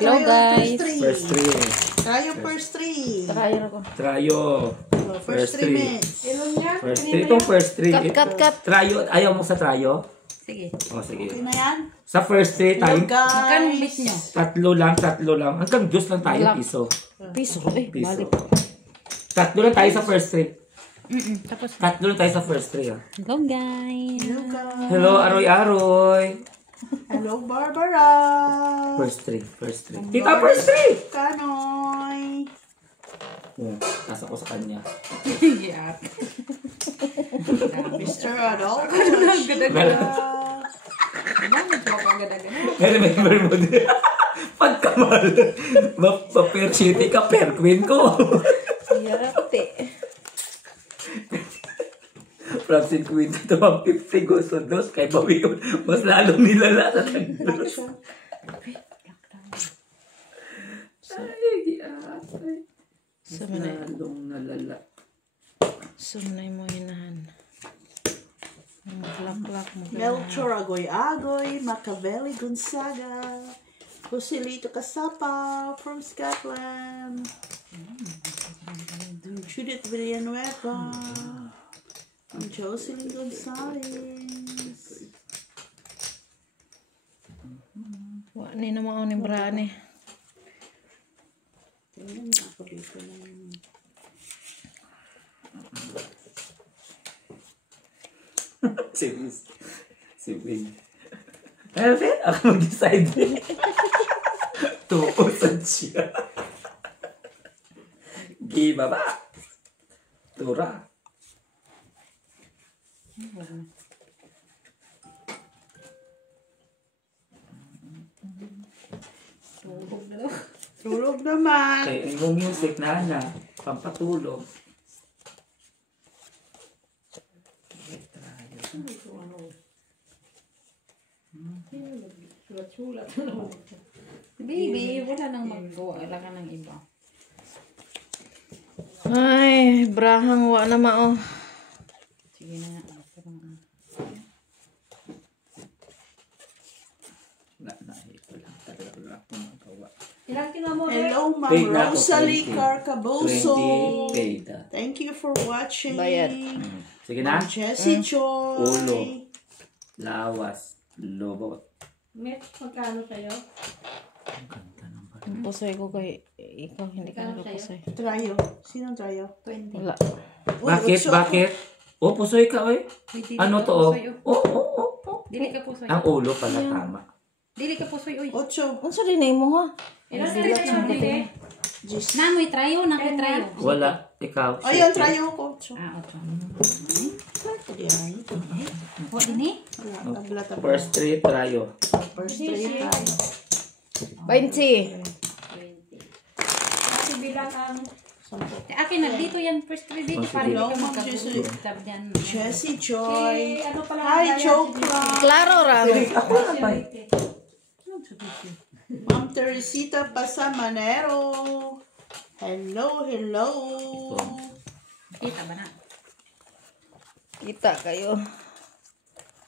Hello guys. First three. Trayo first three. Trayo ako. Trayo. First three minutes. First three. Itong first three. Cut. Trayo. Ayaw mo sa trayo? Sige. O, sige. Okay na yan? Sa first three tayo. Magkano bit nyo? Tatlo lang. Hanggang Diyos lang tayo, piso. Piso. Piso. Balik. Tatlo lang tayo sa first three. Tapos. Tatlo lang tayo sa first three. Hello guys. Hello guys. Hello, Aroy. Hello Barbara. First three. Tita, first three! Kanoy. Nasa ko sa kanya. Yeah. Mr. Adolfo. Remember mo din. Pagkamal. Ma-per city ka, per queen ko. Yate. Francis Queen ito ang 50 gusto dos kay bawi ko mas lalong nilala sa tagdos. Lalong nalala. Sunay mo hinahan. Maglak-lak mo. Melchor Agoy, Machiavelli Gonzaga, Joselito Casapa from Scotland, Judith Villanueva, Jocelyn Gonzalez. Wa ni na mao ni brane. Ako dito na yun. Si Wing. Perfect. Ako mag-decide. Tuusan siya. Gibaba. Tura. Tulog naman. Kaya yung music na pampatulog. Baby, wala nang magawa. Wala ka ng iba. Ay, brahang wa na mao. Sige na nga. Hello, Ma'am Rosalie Carcaboso. 20 paid. Thank you for watching. Bayad. Sige na. Jessie Joy. Ulo. Lawas. Lobot. Net, magkano kayo? Pusoy ko kay ikaw, hindi ka nagpusoy. Trayo. Sinong trayo? 20. Wala. Bakit? O, pusoy ka, oy. Ano to, o? Dili ka pusoy. Ang ulo pala tama. Dili ka pusoy, uy. 8. Unsa din mo ha? Ilan ka rin dili? Namoy trayo, nakoy trayo. Wala. Ikaw. Ayun, trayo ko. 8. Ah, ocho. Wala, O, dini? tabla. First three, trayo. First three tayo. 20. Kasi bilang ang... Akin na, dito yan, first three dito. Para hindi ka magkagulitab yan. Jessie Joy. Ano pala? Hi, Chokra. Klaro ra. Ako na ba? Ma'am Teresita Pasamanero. Hello. Kita ba na? Kita kayo.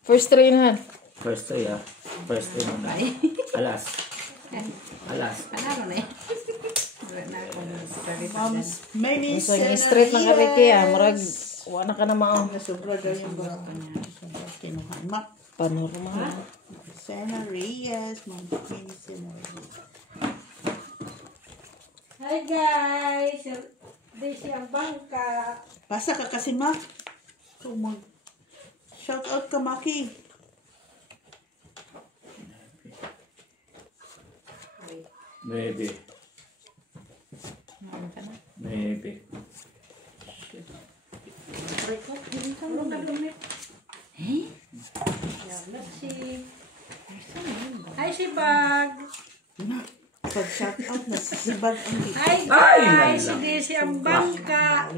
First three na. First three, ah. First three muna. Alas. Panalo na eh. Wala na ako ng sarili. Ma'am Many So yung straight ng kariki murag wala ka na mao. Sobra daw yung ba? Sobra kinuhan. Ma'am Panorama. Sena Reyes. Ma'am Many Sena Reyes. Hi guys! Desi ang bangka. Basa ka kasi, ma. So, shout out ka, Maki. Maybe. Hi si Bag! Pag shout out na sisibag ang Hi guys! Si Desi ang bangka.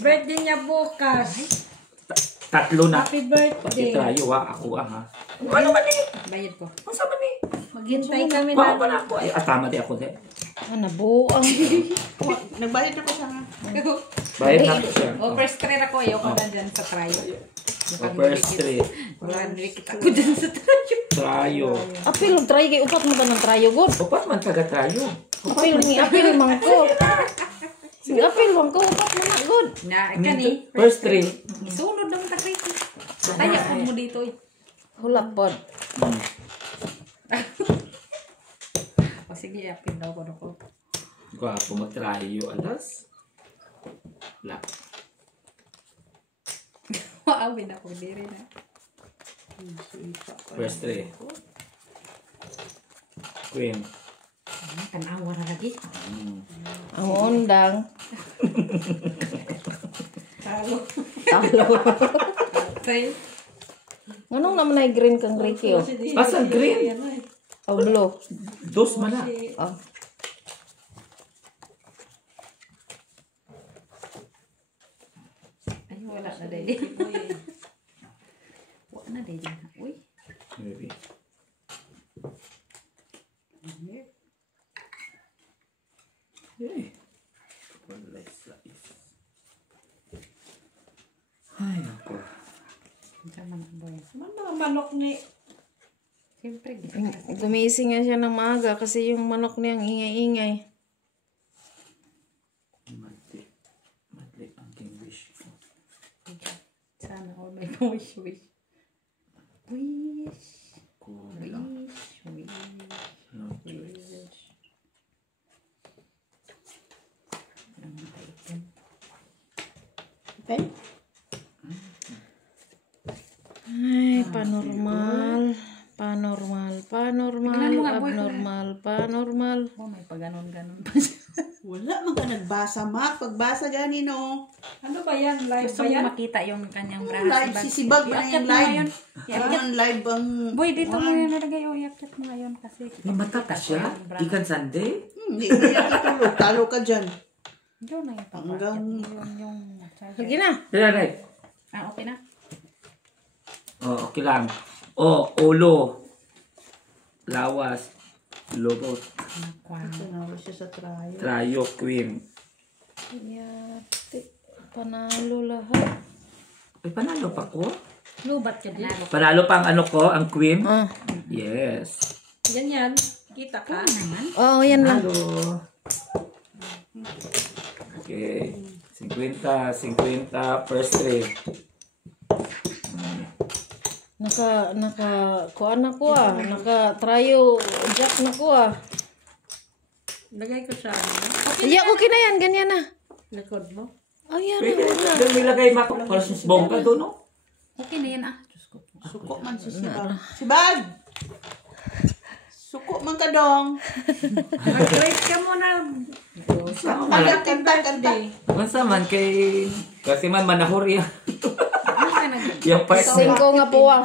Birthday niya bukas. Tatlo na. Happy birthday! Trayo, ako ha. Ano man eh? Bayad ko. Ano sa man eh? Maghintay kami Baka pa na. na ako. Ay, tama di ako. Nabuang. Nagbayad ako sa nga. Bayad na po siya. O, first try ako. Ayoko na dyan sa try. First three. Wala, kita ko dyan sa try. Trayo. Apil, try kay upat mo ba ng trayo, God? Upat man taga trayo. Apil man ko. Sige, apil man ko, upat mo na, God. Na, kani. First three. Isunod naman takay ko. Tanya ko mo dito eh. Hulak pod. O sige, apin daw ko na ko. Gwapo mo trayo. Alas. La. Maawin ako, diri na. First three. Queen. Tanawa na lagi. Ang undang. Talo. Talo. Okay. Nganong naman ay green kang Ricky, oh? Asa green? O blue. Dos man na. Oh. Ay, wala na dahil. Wala na dahil. Uy. Maybe. Hey. Wala size. Ay, ako. Sama na boy. Man mga manok ni... Siyempre, Gumising nga siya ng maaga kasi yung manok niyang ingay-ingay. Mati. Mati ang king wish ko. sana all my wish. Wish. Kulang. Wish. No choice. Okay? Ay, panormal. Panormal. Panormal. Tingnan mo nga, boy, Abnormal. Panormal. Oh, may paganon-ganon pa siya. Wala man ka nagbasa, Mak. Pagbasa gani, no? Ano ba yan? Live Gusto ba mo yan? Makita yung kanyang braha. Live, sisibag ba na yung live? Iakyat. Ang live ang... Boy, dito mo yun nalagay. O, iakyat mo ngayon kasi. May mata ka siya? Ikan Sunday? Hindi mo yan tutulog. Talo ka dyan. Doon na yung Hanggang... yung Sige na. Dila, right. Ah, okay na. Oh, okay lang. Oh, ulo. Lawas. Lobot. Tinawa siya sa trial. Trayo, queen. Yati. Panalo lahat. Ay, panalo pa ko? Lubat ka din. Panalo pa ang ano ko, ang queen? Ah. Yes. Ganyan. Kita ka. naman. Oh, yan lang. Panalo. Okay. 50, 50, first three. Kuan na ko ah. Naka-tryo jack na ko ah. Lagay ko siya. Iya, okay na yan. Ganyan na. Likod mo. Oh, yan. Pwede na. Doon nilagay mako. Para sa bongga doon, no? Okay na yan ah. Diyos ko. Suko man si Sibag. Sibag! Suko man ka dong. Mag-wait ka muna. Kaya kanta. Masa man kay... Kasi man manahuri yan. Ano ka nag... Yung first three. Singko nga po ah.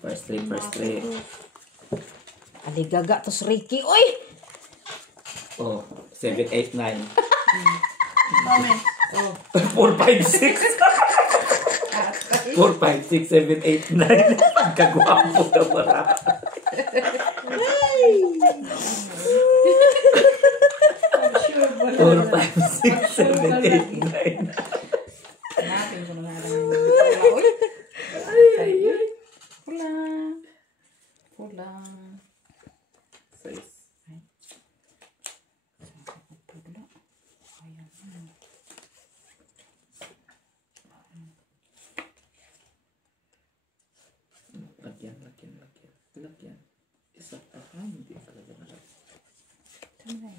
First three, first three. Aligaga tos Ricky. Uy! Oh, 7, 8, 9. Comment. 4, 5, 6. 4, 5, 6, 7, 8, 9. Ang kagwapo na para. 4, 5, 6, 7, 8, 9. Hanapin ko na nga lang. Pula. Pula. Lagyan. Isa pa ha, hindi talaga malagyan.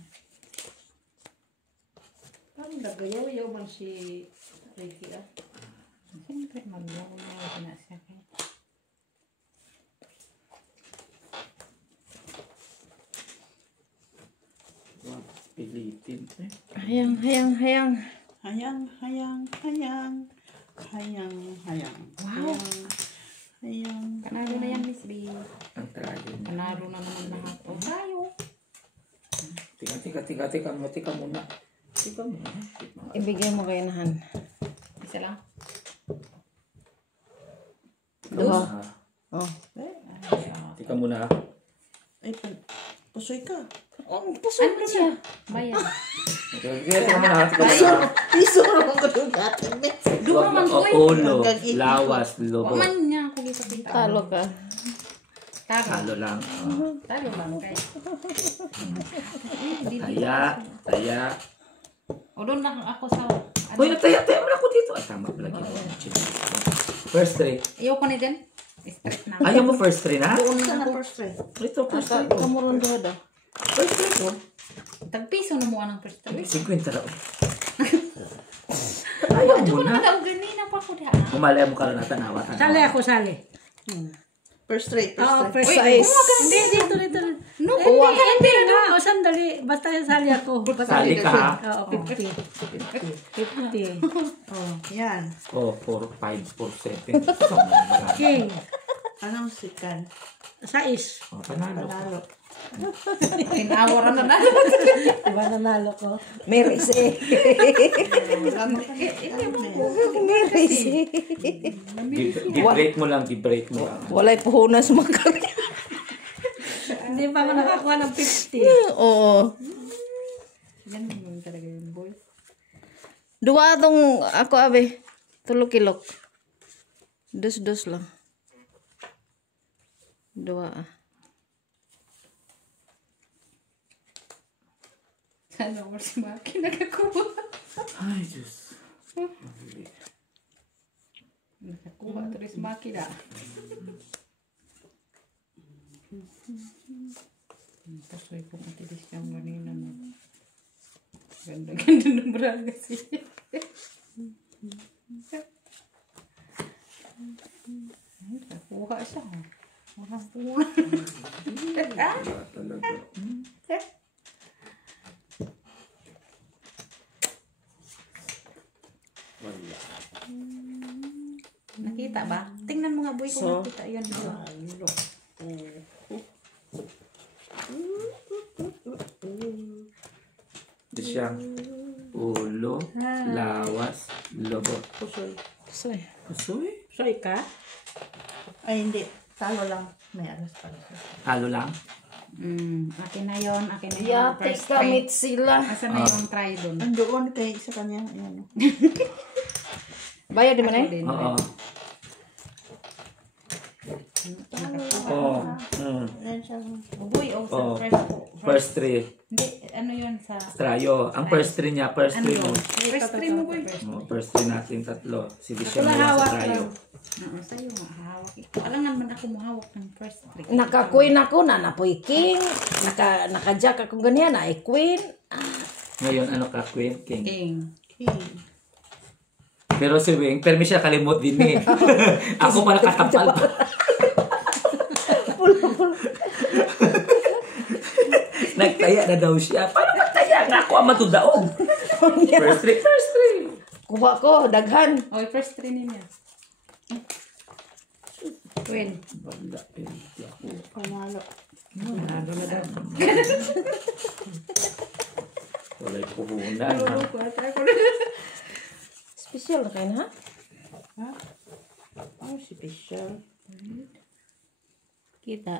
Parang nagayaw-yaw man si Ricky ah. Siyempre mag-yaw-yaw na siya kayo. Wag pilitin eh. Hayang, hayang, hayang. Hayang, hayang, hayang. Hayang, hayang. Wow. Hayang. Panalo na yan, Miss B. Ang trayo na. Panalo na naman lahat. O tayo. Tika muna. Tika muna. Ibigay mo kay Nahan. Isa lang. Duha. Ah, Oh. tika muna. Ay, pusoy ka. Oh, pusod Ano na siya? siya. Bayan. Sige, ito mo na. Isurong ko yung ating message. Duha man ko eh. Ulo, lawas, lobo. Waman niya ako gipakita. Talo ka. Talo. Halo lang. Talo lang kay. Taya. O doon lang ako sa... Uy, nagtaya-taya mo na ako dito. Ay, tama pala. First three. Ayaw ko na din. Straight na. Ayaw mo first three na? Doon na first try. Ito, first three. Kamuron doon daw. First three ko. Tagpiso na mo ang first three. 50 raw. Ayaw ko na daw ganina pa ko diha. Umalaya mo ka rin na tanawa. Sali ako, sali. First try. Oo, First first try. size. Hindi, dito. No, Hindi nga. O, sandali. Basta yung sali ako. Sali ka ha? Oo, 50. 50. Oh. Yan. Oh, 4, 5, 4, 7. King. Anong sikan? Sais. Oh, panalo. Panalo. Pinawaran na na. Diba nanalo ko? Meris eh. Meris eh. Gi-break mo lang, gi-break mo lang. Walay puhunas magkari. Hindi pa ako nakakuha ng 50. Oo. Yan naman talaga yun, boy. Dua tong ako abe. 3 kilok. Dos lang. Dua. Sana mo si Maki nakakuha. Ay, Diyos. Nakakuha to si Maki na. Pasoy po matilis yung ganina mo. Ganda-ganda ng braga siya. Nakakuha siya. Nakakuha. Talaga. Nakita ba? Tingnan mo nga boy kung nakita yun. Ito siyang ulo, lawas, lobo. Pusoy. Soy. Usoy? Soy ka? Ay, hindi. Talo lang. May alas pala. Halo lang. Akin na yun. Akin na yun. Yate First try. kamit sila. Asa na yung try doon? Andoon kay isa kanya. Ayan. Bayad di man eh? Oo. Oh. Ayan siya. Boy, oh, sa Oh. first. First three. Hindi, ano yun sa... Strayo. Ang first three niya, first Ano three yun? mo. First try mo boy. Oh, first three natin tatlo. Si Bishop Ako na lang yan sa hawak strayo. lang. Oo, sa'yo mahawak. Alam naman ako mahawak ng first try. Naka-queen ako na napoy king. Naka-jack ako ganyan na ay queen. Ngayon, ano ka, Queen? King. King. King. Pero si Wing, permi siya kalimot din eh. Ako pala katapal pa. Nagtaya na daw siya. Paano magtaya nga ako ang matudaog? First three, first three. Kuha ko, daghan. Oh, first try niya. Queen. Wala, hindi ako. Panalo. Nanalo na daw. Wala'y puhunan. Special na kayo na ha? Ha? Oh, special. Kita.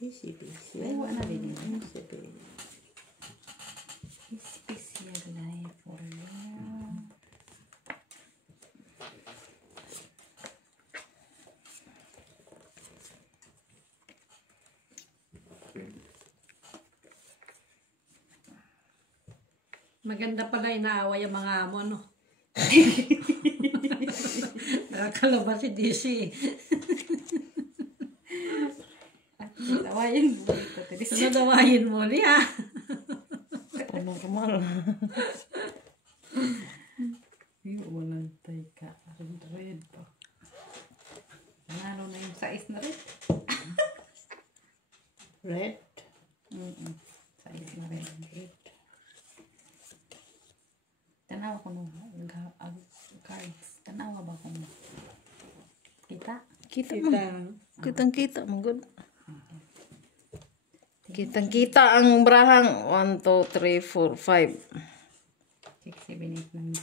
Easy peasy. Ay, wala na din. Easy peasy. Special life for you. Maganda pala inaaway ang mga amo, no? Nakakalabas si DC. Tawayan mo. Sunadawahin mo niya. Normal. Walang ka. Red pa. Nanalo na yung size na red. Red. Size na red. Tanawa ko nung cards. Tanawa ba ko nung? Kita? Kita mo. Kitang-kita mo good. Kitang-kita ang brahang 1, 2, 3, 4, 5. 6, 7, 8, 9,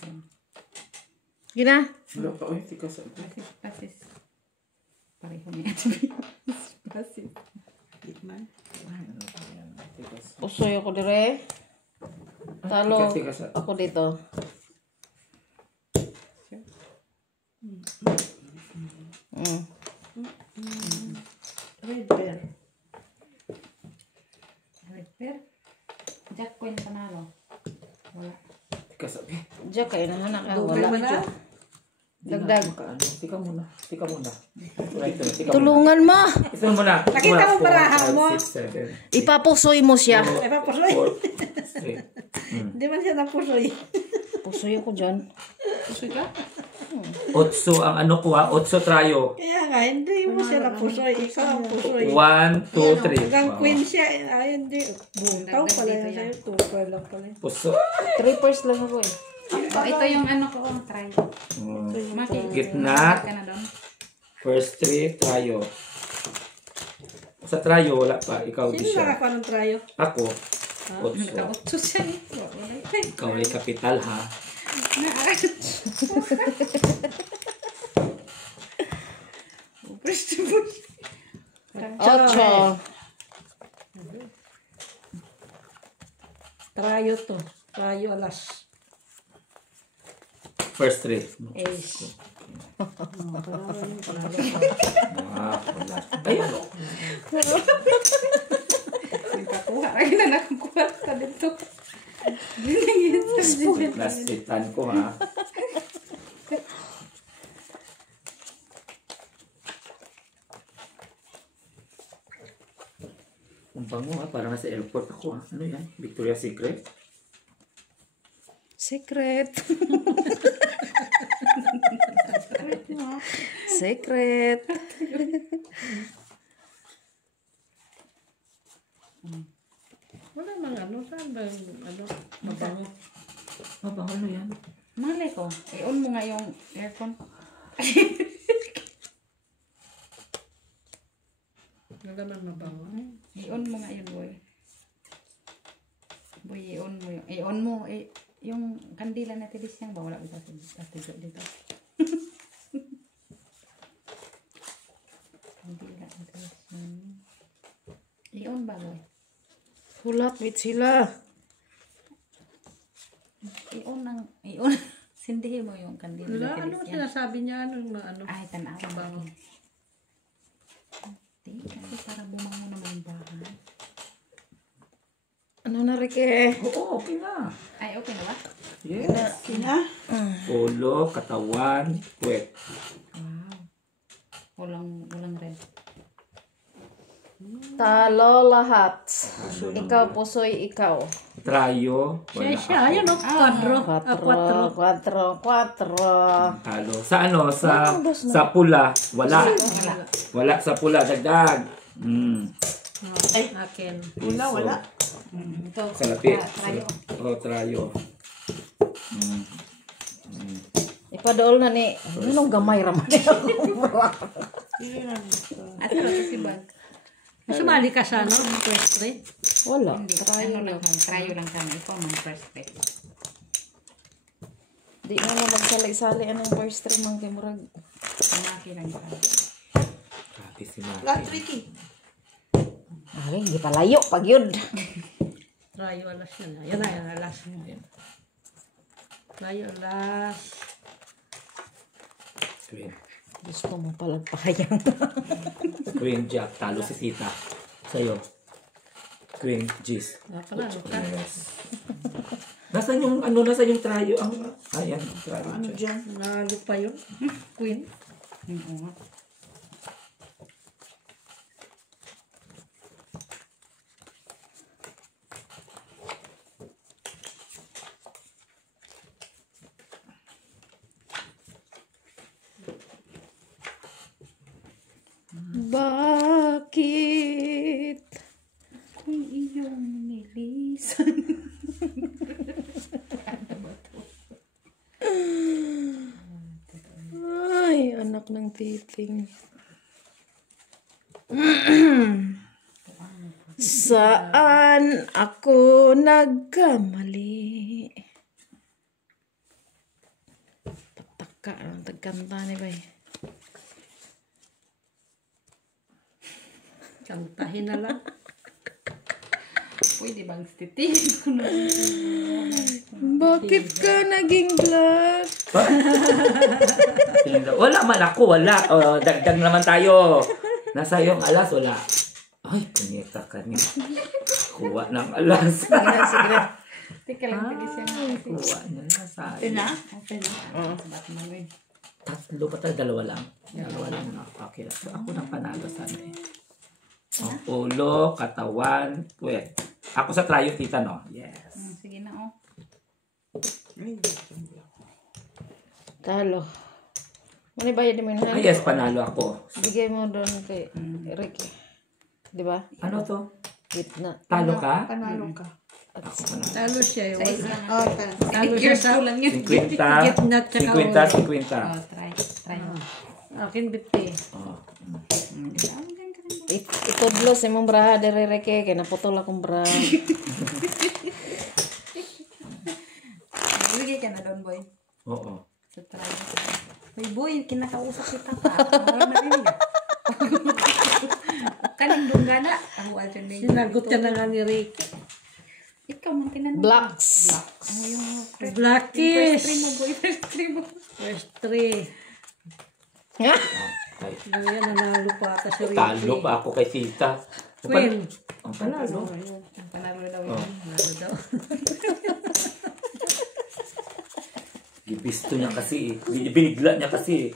10. Gina? Wala ka, uy, tika sa... Pasis. Pare Basit. Man. Pusoy ako dire. Talo Tikas. ako dito. Red bear. Red bear. Jack ko yung panalo. Wala. Tikas, okay. Diyan kayo nahanak ka. Dugay Wala. man na. Dagdag. Tika muna. Right, tika muna. Tulungan mo. Ito muna. Nakita mo baraha mo? 6, 7, Ipapusoy mo siya. Ay, papusoy. 4, 3. Hindi man siya napusoy. Pusoy ako dyan. Pusoy ka? 8 ang ano ko ha. 8 trayo. Kaya nga, hindi mo siya napusoy. Ikaw ang pusoy. 1, 2, 3. Hanggang queen siya. Ay, hindi. Buntaw pala yan sa'yo. Tupper lang pala. Puso. 3 first lang ako eh. Oh, ito yung ano ko, try. Maki. Gitna. Ka na doon. First 3, trayo. Sa trayo, wala pa. Ikaw di Sino siya. nakakuha ng trayo? Ako. 8. Nagka-8 siya eh. Wala. Ikaw ay kapital ha. Ocho. Trayo to. Trayo alas. First 3. Ace. Wala. Ayun. Nagkakuha. Ay, na nakakuha ka dito. Last itan ko ha. Ang bango ha. Parang nasa airport ako ha. Ano yan? Victoria's Secret? Secret. Secret. Wala mga ano. Saan ba yung ano? Mabango. Mabango ano yan? Malay ko. I-on mo nga yung aircon. Wala naman mabango. I-on mo nga yun, boy. Boy, i-on mo yung... I-on mo. Yung kandila na tilis niyang ba? Wala dito. Dito. Kandila na tilis niyang. I-on ba, boy? Hulat wait sila. I-on ng... I-on. Sindihin mo yung kandila Wala, na ano tilis niya. sinasabi niya? Ano? Ay, tanawa ba? Hindi, kasi para bumango naman yung bahay. Ano na Rike? Oo, okay na. Ay, okay na ba? Yes. Sina? Ulo, katawan, puwet. Wow. Walang red. Talo lahat. Ikaw pusoy ikaw. Trayo, wala. Siya. Ayun o. Quadro. Quatro. Talo. Sa ano? Sa pula. Wala. Wala sa pula. Dagdag. Ay, akin. Wala. Ito. Kalapit. Trayo. Oh, trayo. Ipadool na ni. Anong gamay raman niya? At ito si bag. Sumali ka sa ano? Pwestre? Wala. Hindi. Trayo Ano lang. lang. Trayo lang kami. Ikaw man first pick. Di na mo magsali-sali anong first trim ang kimurag. Pamaki lang ka. Grabe si Maki. Lot tricky. Ay, hindi palayo. Pag yun. Trayo alas yan. Yan na, yan alas. Trayo alas. Queen. Gusto mo palang pahayang. Queen Jack. Talo si Tita. Sa'yo. Queen Gis. Pala, ano ka? Nasaan yung, ano, nasaan yung trayo? Ayan, trayo. Ano dyan? Nalo pa yun? Queen? Oo. Bakit? Kung iyong nilisan. Ay, anak ng titing. Saan ako nagkamali? Pataka ang tagkanta ni bay. Kantahin na lang. Pwede bang titigil ko na? Bakit ka naging black? Wala man ako, wala. Dagdag naman tayo. Nasa yung alas, wala. Ay, punyeta ka niya. Kuha ng alas. Sige na, sige na. Teka lang, tilis yan. Kuha niya na sa Ito na? Okay na. Sabat mo rin. Tatlo pa tayo, dalawa lang. Dalawa lang na. Okay lang. So, ako nang panalo sana eh. Ang ulo, katawan, puwet. Ako sa tryo, tita, no? Yes. Sige na, oh. Talo. Muna bayad mo Ah, yun, yes, panalo ako. bigay mo doon kay Ricky. Di ba? Ano to? Gitna. Talo ka? Panalo ka. Ako panalo. Talo siya. Sa isa na. Oh, panalo. Talo siya Years sa... ko lang yun. 50, Gitna tsaka 50, 50. Oh, try. Try. Akin, biti. Oh. Itudlo si mong braha dire Ricky kay naputol akong braha. Bigay ka na doon, boy. Oo. Sa try. Boy, boy, kinakausap kita pa. Wala na rin niya. Kaning doon gana. Ang wajan na yun. Sinagot ka na nga ni Rick. Ikaw, man tinanong. Blacks. Ang yung first Blackies. three mo, boy. First three mo. First 3. Nga? Ay, Ngayon, nanalo pa ata si Rick. talo pa ako kay tita. Queen. Ang panalo. Ang panalo daw yun. Nanalo daw. Gibisto niya kasi. Binigla niya kasi.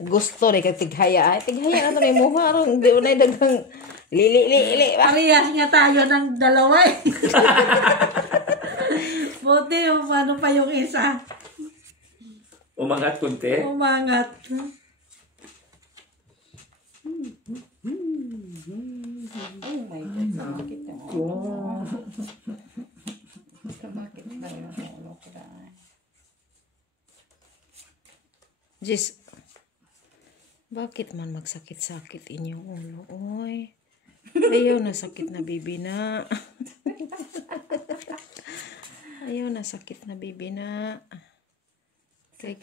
Gusto ni kag tighaya. Ay tighaya na to may muha ron. Di unay daghang lili ba? Parehas nga tayo ng dalawa eh. Buti yung paano pa yung isa. Umangat kunti. Umangat. Oh my God. Bakit yung ulo? Bakit ba yung ulo ko dahil? Jis, bakit man magsakit-sakit inyong ulo? Oy. Ayaw na sakit na bibi na. Ayaw na sakit na bibi na. Kay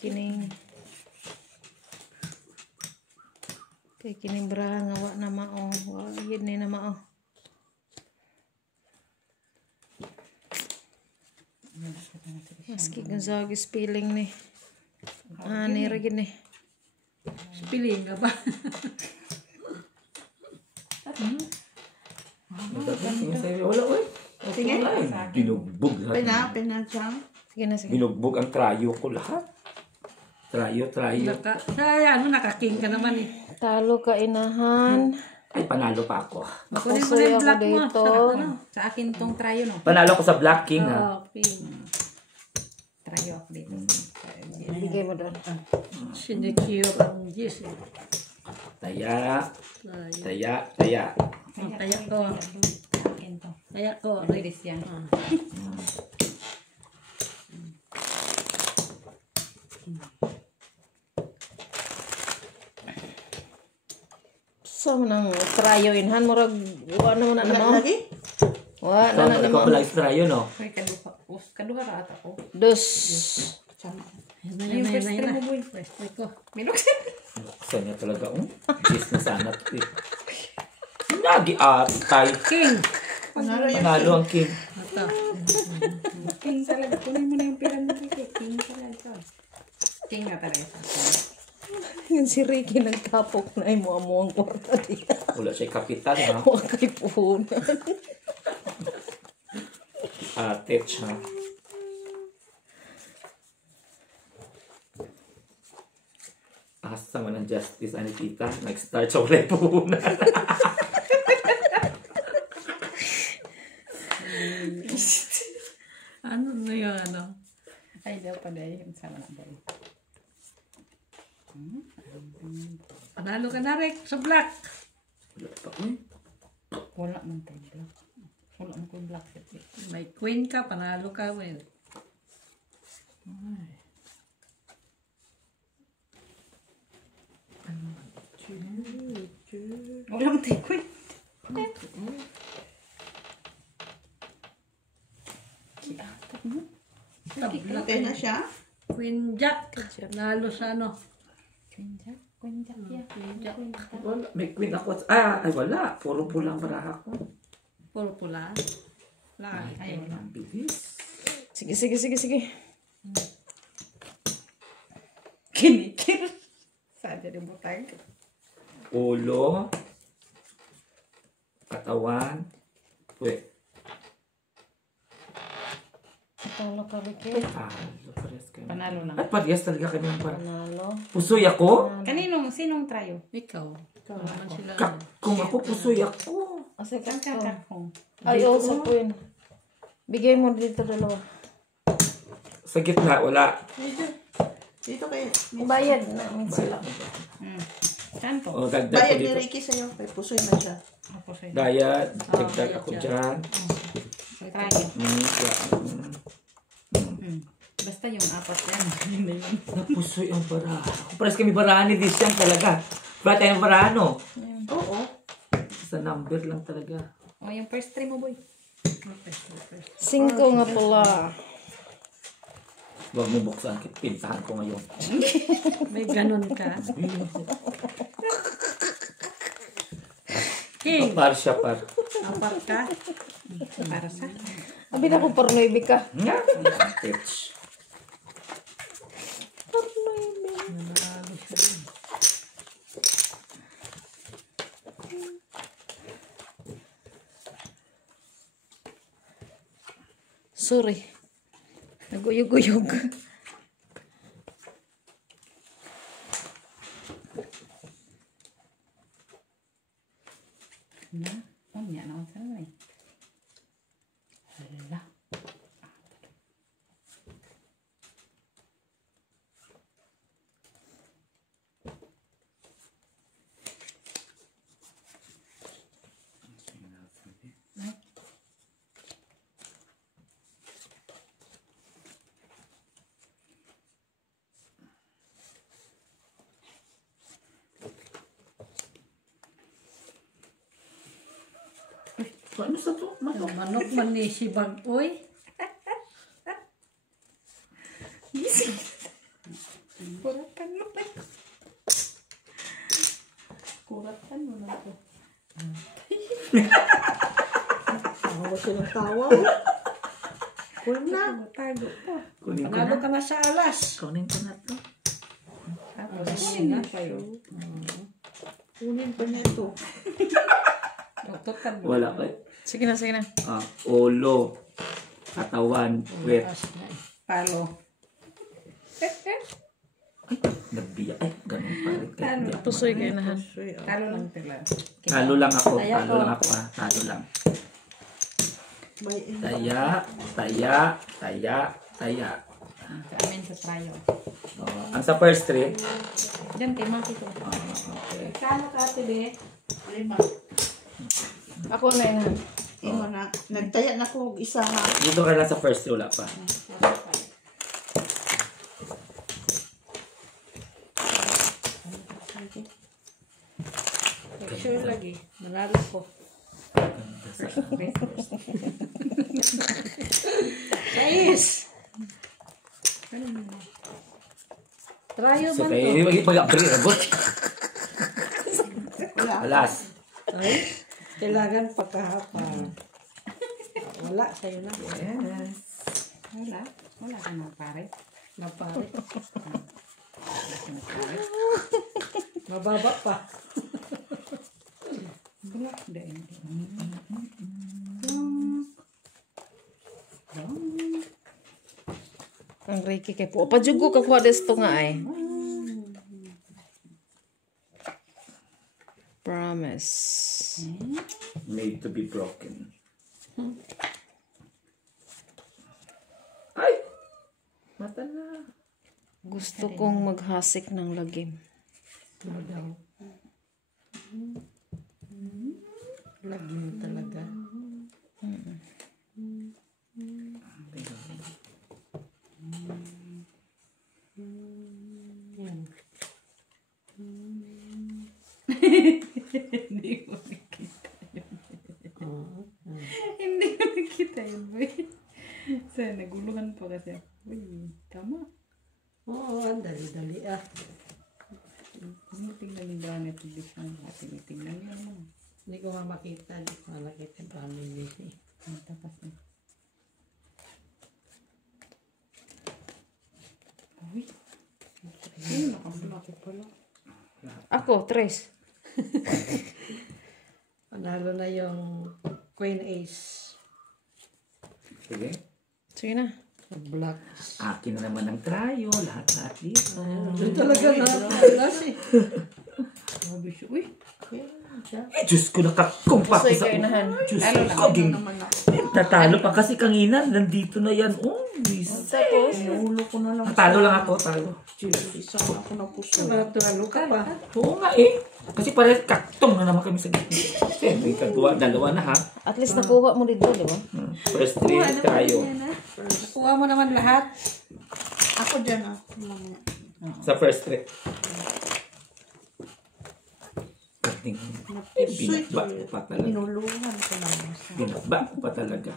kining braha nga wa na mao. Wa yun ni na mao. Maski Gonzaga spelling ni. Ni ra gid ni. Piling ka ba? Wala, oy. Sige. Ay, binugbog lahat. Pinachang. Sige na, sige. Binugbog ang tryo ko lahat. Tryo. Nakaking ka naman eh. Talo ka inahan. Ay, panalo pa ako. Kunin mo na Pusoy yung ako black mo. dito. Sa akin tong tryo, no? Panalo ko sa Black King, ha? Okay. Tryo ako dito. Bigay mo doon. Sinecure ang Gis eh. Taya. Tayo. Taya. Kaya ko. Sa akin to. Kaya ko. Bilis yan. So, nang tryo inhan mo rag wa na mo na no. Lagi? Wa na na Ikaw mo. pala is tryo, no? Ay, kaduha ra ata ko. Dos. Yan Yung first three na. mo, boy. First three ko. Minuksan. Buksan niya talaga, Gis na sana. Nagi atay. King. Panalo ang King. Ito. King talaga. Kunin mo na yung pira mo, Ricky. King talaga. King na talaga sa akin. Yung si Ricky nagtapok na mo ang kwarta diya. Wala siya kapitan, ha? Wa kay puhunan. Ate siya. Asa man ang justice ani tita. Nag-start siya wala puhunan. Ano na yung ano? Ay, daw pa dahil. Sama na dahil. Panalo ka na Rick sa black. Wala pa, Wala man tayo black. Wala man ko black. May queen ka, panalo ka. Well. Wala man tayo queen. Sa black. Okay na siya? Queen Jack. Panalo sa ano. Queen Jack. Queen Jack ya. Queen Jack. Wala. May queen ako. Ay wala. Puro pulang baraha ko. Puro pula. Wala. Ay, Ayaw na. ang bilis. Sige, sige, sige, sige. Kinikir. Saan jadi butang? Ulo. Katawan. Puwet. Talo ka, Ricky. Parehas kayo. Panalo na. At parehas talaga kami ng parang. Panalo. Pusoy ako? Sinong trayo? Ikaw. Ikaw naman sila. Kung ako, pusoy ako. Asa ka to? Kakakong. Ay, sa Queen. Bigay mo dito dalawa. Sa gitna, wala. Dito kayo. Bayad na sila. Saan po? O, dagdag ko Bayad ni dito. Ricky sa'yo. Kay pusoy na siya. Ako sa'yo. Dayad. Dagdag ako dyan. Trayo. Yeah. Basta yung apat yan. Yun na yun. Napusoy ang baraha. Parehas kami barahan ni Dishan talaga. Bata yung barahan, no? Oo. Sa number lang talaga. O, yung first three mo, boy. 5 nga pula. Huwag mo buksan. Pintahan ko ngayon. May ganun ka. King. Par siya, par. Apat ka. Para sa? Abi na ko parnoy ka. Nga. Pitch. Sorry. Naguyog-uyog. Na? O, niya na ako sa naman. Hala. Ano sa to? Manok. Manok man ni si Bagoy. Kuratan mo na. Kuratan mo na to. Tawa silang tawa. Kunin na. Tago pa. Kunin ko Panalo na. ka na sa alas. Kunin ko na to. Tapos singa kayo. Kunin pa nito. Tutukan mo. Wala ko. Sige na, sige na. Ulo. Katawan. Puwet. Palo. Nagbiya. Ay, ganun pa rin. Talo. Pusoy kayo na, han. Talo lang tila. Talo lang ako. Talo lang ako. Talo lang. May Taya. Taya. Taya. Taya. Sa amin sa trayo. Ang sa first three. Diyan, timang ito. Okay. Kano ka ate, be? 5. Ako na yun, han. Ingo na. Nagtaya na ko isa ha. Dito ka lang sa first three. Wala pa. Sure lagi. Manalo ko. Sais! Trayo So, man kayo, to. hindi mag-abri. Rabot. Wala. Alas. Ay, kailangan pagkahapon. Wala, sa'yo na. Yes. Wala. Wala ka na pare. Na pare. Wala ka na pare. Mababa pa. Wala. Hindi. Ang Ricky kay po. Pajugo ka po desto nga ay. Promise. Made to be broken. Ay! Mata na. Gusto kong maghasik ng lagim. Lagi mo talaga. Hindi ko nakita yun. Hindi ko nakita yun, boy. Sa naguluhan pa kasi. Uy, tama. Oo, ang dali-dali ah. Tinitingnan ni Dana ito bisa. Tinitingnan niya naman. Hindi ko nga makita. Hindi ko nga nakita yung family niya. Ang tapas na. Uy. Ano nakablaki pala? Ako, tres. Panalo na yung Queen Ace. Sige. Sige na. Black. Akin na naman ang trayo. Lahat-lahat dito. Doon talaga nakakalas eh. Sabi siya, uy. Eh, Diyos ko, nakakumpake Gusto sa ikainahan. Diyos ko, kaging tatalo pa kasi kanina. Nandito na yan. Oh, bisit. Tapos, Ulo ko na lang. Talo lang ako, talo. Isa na ako na puso. Natalo ka pa. Oo nga eh. Kasi parang kaktong na naman kami sa gitna. Siyempre, dalawa na ha. at least nakuha mo dito, di ba? First three tayo. Nakuha mo naman lahat. Ako dyan ah. Mamaya. Sa first three. Kating. Napuso ito. Binakba ko pa talaga. Inulungan ko na. Binakba ko pa talaga.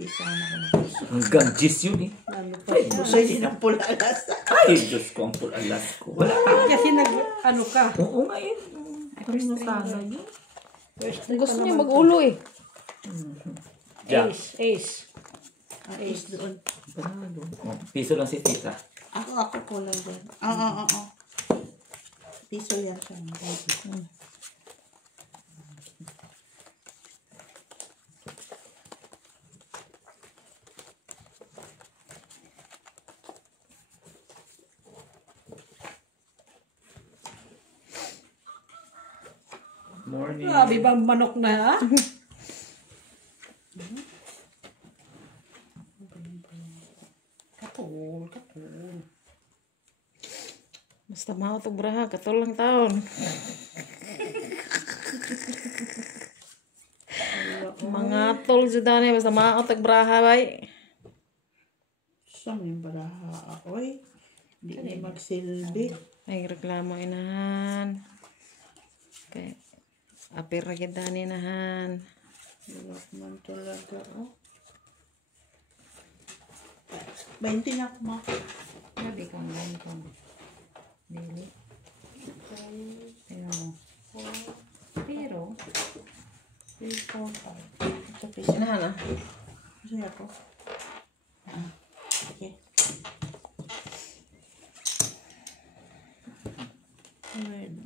Isa na ako na puso. Hanggang gis yun eh. Lalo pa siya. Puso yun ang pulalas. Ay, Diyos ko, ang pulalas ko. Wala ka. Kasi ano ka. Oo nga eh. Kami na sana yun. Gusto niya mag-ulo eh. Jack. Ace. Ace doon. Panalo. Oh, piso lang si tita. Ako ko lang dyan. Oo. Piso yan siya. Morning. Grabe bang manok na ha? Katul. Basta mau to braha, katulang taon. Mga tol sudah nih, basta mau tag braha bay. Saan yung baraha ako eh? Hindi na magsilbi. Ay reklamo inahan. Okay. Apir ra gyud dani nahan. Wala man talaga oh. 20 na ako ma. Sabi kang ganito. Dili. Pero, Ito piso. Inahan ah. Kasi ako. Okay.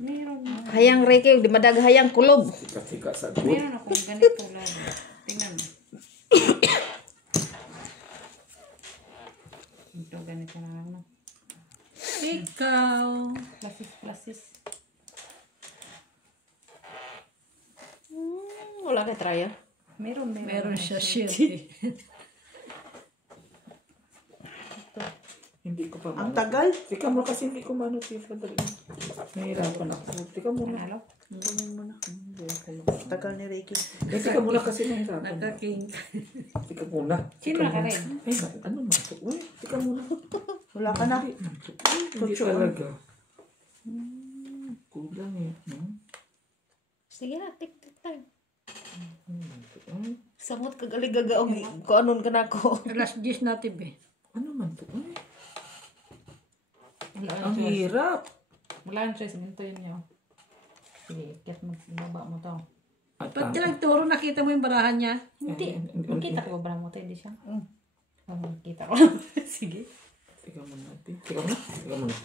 Meron na. Hayang reke di madag hayang kulob. Sika-sika sa good. meron akong ganito lalo. Tingnan mo. Ito ganito na lang, no? Ikaw. Plasis. Wala kay traya. Meron Siya shit eh. Hindi ko pa Ang mano. tagal. Tika mo kasi hindi ko mano tita. Dali. Nahirapan ako. Tika muna. Panalo? Kunin mo na. Tagal ni Reiki. Tika muna kasi nahirapan. Nagka-king. Tika muna. Sino ka rin? Ay, ano na? Uy, tika muna. Wala ka na. Hindi talaga. Kulang eh. Sige na, tik-tik tayo. Samot kagalig-gaga ko anon ka na ko. Alas 10 natin be. Ano man to? Ay, Wala ang hirap. ang choice. Mintuin niyo. Sige, ikat mo. Ibaba mo to. At Ba't ka nagturo? Nakita mo yung barahan niya? Hindi. Kita ko ba mo tayo? Hindi siya? Kita ko. Sige. Tika muna. Tika muna.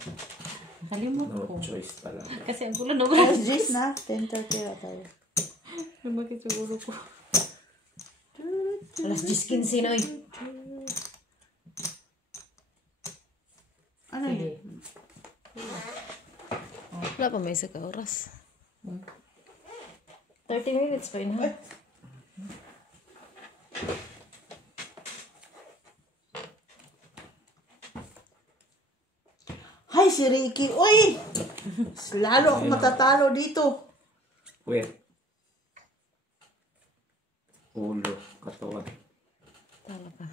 Nakalimot ko. No choice talaga. Kasi ang gulo na ba? Alas 10 na. 10:30 na tayo. Lumakit siguro ko. Alas 10:15 na oy. Ano yun? Wala pa may isa ka oras. 30 minutes pa yun ha. Hi, si Ricky. Uy! Lalo ako matatalo dito. Wait. Ulo. Katawan. Talo ka.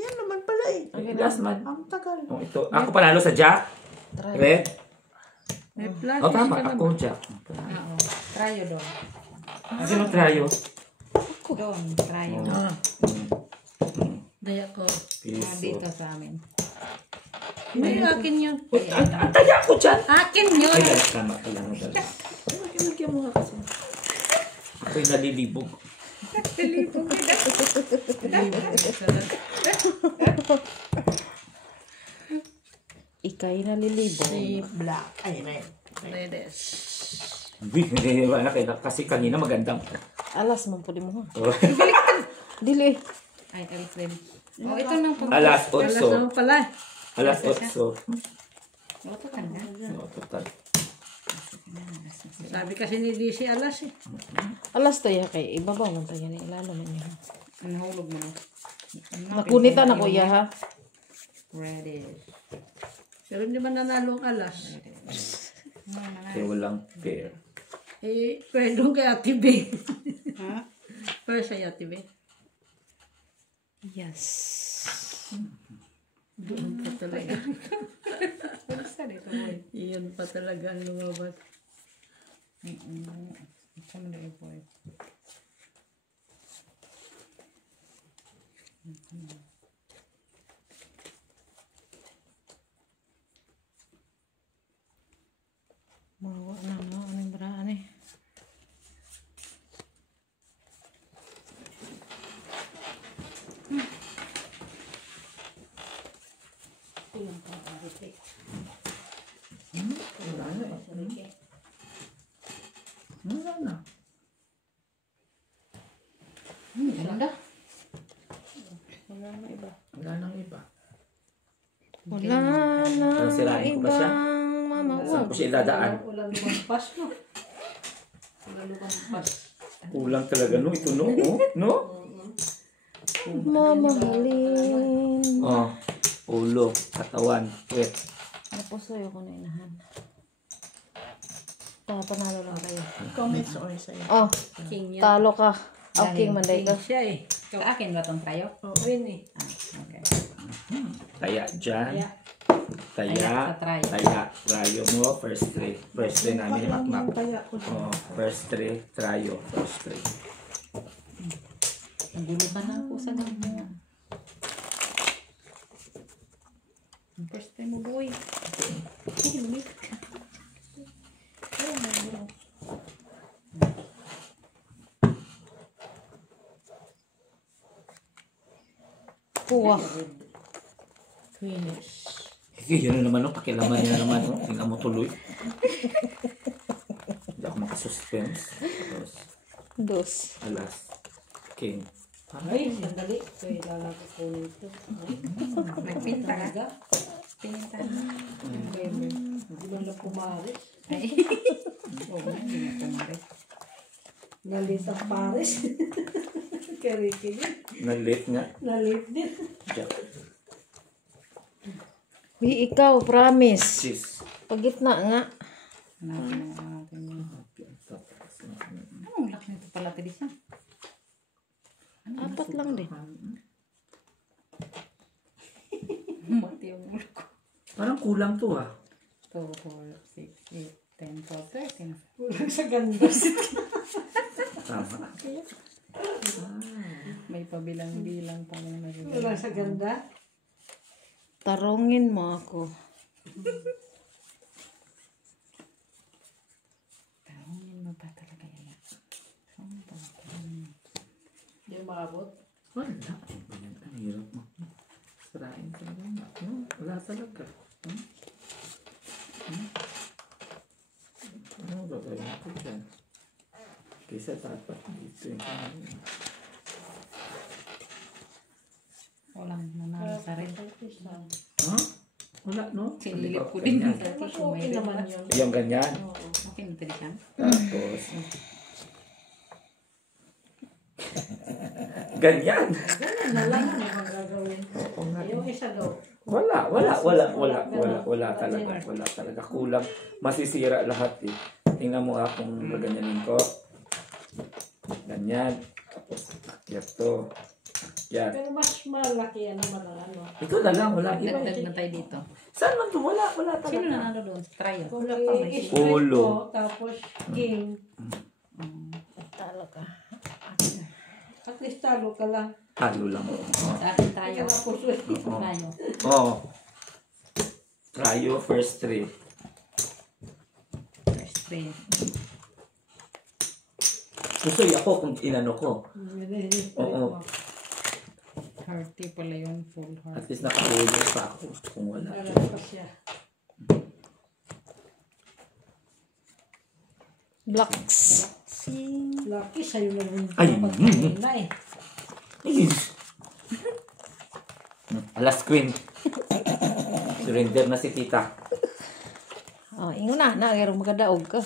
Yan naman pala eh. Okay, last man. Ang tagal. Oh, ito. Ako panalo sa Jack. Try. Red. May plus. Oh, tama. Ako Jack. Oo. Tryo doon. Sino trayo? Doon. Tryo. Daya ko. Piso. Dito sa amin. Hindi, akin yun. Ang taya ko dyan! Akin yun. Ay, dali, tama. Kailangan dali. Lagyan mo nga kasi. Ako'y nalilibog. Ikay nalilibog. Si black. Ay, red. Redes. Hindi ba kasi kanina magandang. Alas man po di mo. Oh. Dili. Ay, alis din. Oh, ito nang Alas Alas 8. naman pala. Alas 8. Oh, ito ka na. No, total. Sabi kasi ni DC alas eh. Alas tayo kay ibabaw man tayo ni ilalo man niya. Nahulog mo na. Nakunitan na kuya ha. Redes. Pero hindi man nanalo ang alas. Kaya walang pair. Eh, pwede kay Ate B. Ha? Pwede sa Ate B. Yes. Doon pa talaga. Basta dito, boy. Iyan pa talaga ang lumabas. Sama na yung boy. Mawa na mo anong braan eh. Wala na eh. Wala na. Ganda. Wala nang iba. Wala na Parang sirain ko ba siya? ibang mamawag. Saan ko siya idadaan? Wala lumampas no. Wala lumampas. Kulang talaga no. Ito no. Oh. No? Mamahalin. Oh. Ulo. Katawan. Wet. Tapos sa'yo ko na inahan. Panalo lang kayo. Comments or sa'yo. Oh, King yan. talo ka. Okay, manday King ka. siya eh. Sa akin ba itong tayo? Oo, yun eh. Okay. Taya dyan. Taya. Taya sa try. Taya. Trayo mo. First three. First three namin makmak. Kaya ko siya. Oh. First three. Trayo. First three. Nagulo ka na ako sa ganda. First time mo, boy. Puwa. Finish. Yun na naman no. Pakilaman niya naman no. Tingnan mo tuloy. Hindi ako makasuspense. Tapos. Dos. Alas. King. Ay, sandali. Kailangan ko po nito. Nagpinta ka? Pinta na. Hindi man lang pumaris. Ay. Oo, hindi na pumaris. Nalit ang paris. Karikili. Nalit nga. Nalit din. Jack. Uy, ikaw, promise. Cheese. Pagitna nga. Hanapin na natin yun. Anong laki nito pala, Teresa? Apat lang din. Mati yung ulo ko. Parang kulang to ah. 2, 4, 6, 8, 10, 12, 13. Kulang sa ganda. Tama. May pabilang-bilang pa lang na Kulang sa ganda. Tarongin mo ako. Tarongin mo ba talaga yan? Hindi maabot. Wala. Ang hirap mo. Sirain talaga. No, wala talaga. Ano gagawin ko dyan? Kaysa dapat dito yung kanina. Walang nanalo sa rin. Ha? Wala, no? Sinilip ko din yung sa Mas tissue. okay May naman rin yun. Yung ganyan. Okay na, Teresa? Tapos. Ganyan. Ganun na lang ang mga gagawin. Oo nga. Yung isa daw. Wala talaga. Kulang. Masisira lahat eh. Tingnan mo kung gaganyanin ko. Ganyan. Tapos, akyat to. Yan. Pero mas malaki yan naman ang ano. Ito na lang, wala iba. Dagdag na tayo dito. Saan man to? Wala talaga. Sino nanalo doon? Sa trial? Kung Wala pa, may i-straight ulo. ko, tapos king, Talo ka. at least talo ka lang. Talo lang. Sa akin tayo. Kaya na puso. Tayo. Oo. Trayo, first three. First three. Pusoy ako kung inano ko. Oo. Hearty pala yun. Full heart. At least nakaulo pa ako kung wala. Blocks. Lucky sa'yo na rin. Ay, Na eh. Ayos. Alas queen. Surrender na si tita. Oh, ingon na. Nagayroong magadaog ka.